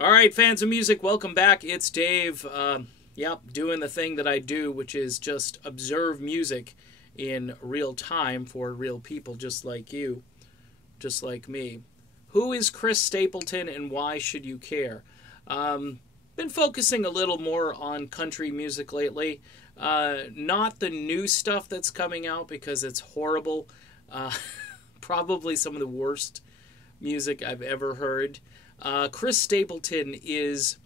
All right, fans of music, welcome back. It's Dave. Doing the thing that I do, which is just observe music in real time for real people just like you, just like me. Who is Chris Stapleton and why should you care? Been focusing a little more on country music lately. Not the new stuff that's coming out because it's horrible. Probably some of the worst music I've ever heard. Chris Stapleton he's,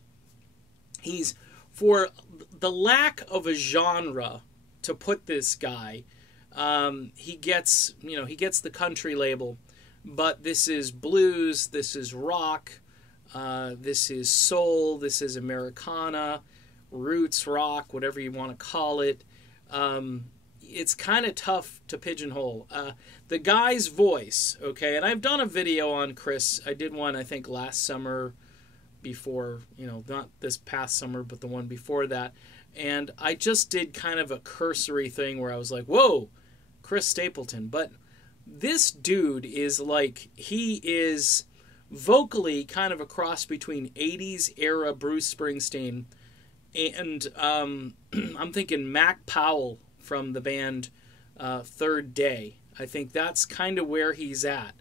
for the lack of a genre to put this guy, he gets the country label, but this is blues, this is rock, this is soul, this is Americana, roots rock, whatever you want to call it. It's kind of tough to pigeonhole. The guy's voice, okay, and I've done a video on Chris. I did one, I think, last summer before, not this past summer, but the one before that. And I just did kind of a cursory thing where I was like, whoa, Chris Stapleton. But this dude is he is vocally kind of a cross between 80s era Bruce Springsteen and I'm thinking Mac Powell from the band Third Day. I think that's kind of where he's at.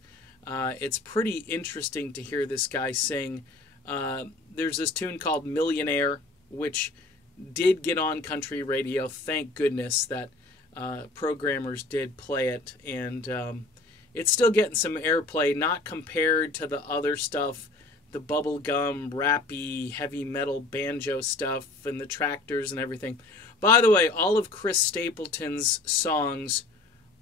It's pretty interesting to hear this guy sing. There's this tune called Millionaire, which did get on country radio. Thank goodness that programmers did play it. And it's still getting some airplay, not compared to the other stuff, the bubblegum, rappy, heavy metal banjo stuff and the tractors and everything. By the way, all of Chris Stapleton's songs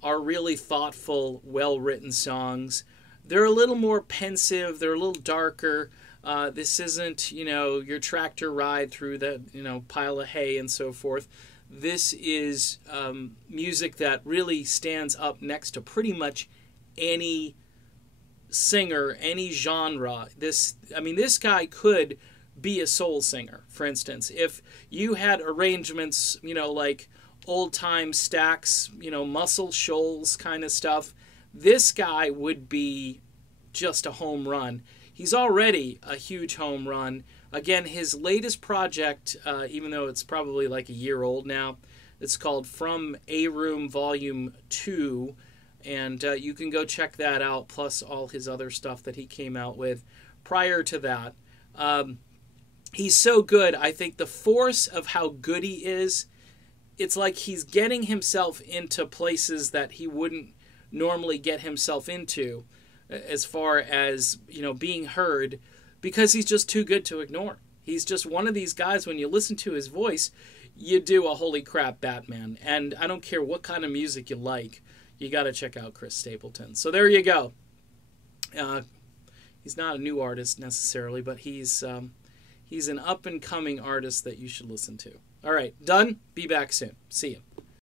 are really thoughtful, well-written songs. They're a little more pensive. They're a little darker. This isn't, your tractor ride through the, pile of hay and so forth. This is music that really stands up next to pretty much any singer, any genre. This guy could be a soul singer, for instance. If you had arrangements, like old-time Stax, Muscle Shoals kind of stuff, this guy would be just a home run. He's already a huge home run. Again, his latest project, even though it's probably like a year old now, it's called From A Room Volume 2, and you can go check that out, plus all his other stuff that he came out with prior to that. He's so good. I think the force of how good he is, it's like he's getting himself into places that he wouldn't normally get himself into as far as, being heard, because he's just too good to ignore. He's just one of these guys, when you listen to his voice, you do a holy crap Batman. And I don't care what kind of music you like, you got to check out Chris Stapleton. So there you go. He's not a new artist necessarily, but he's an up-and-coming artist that you should listen to. All right, done. Be back soon. See you.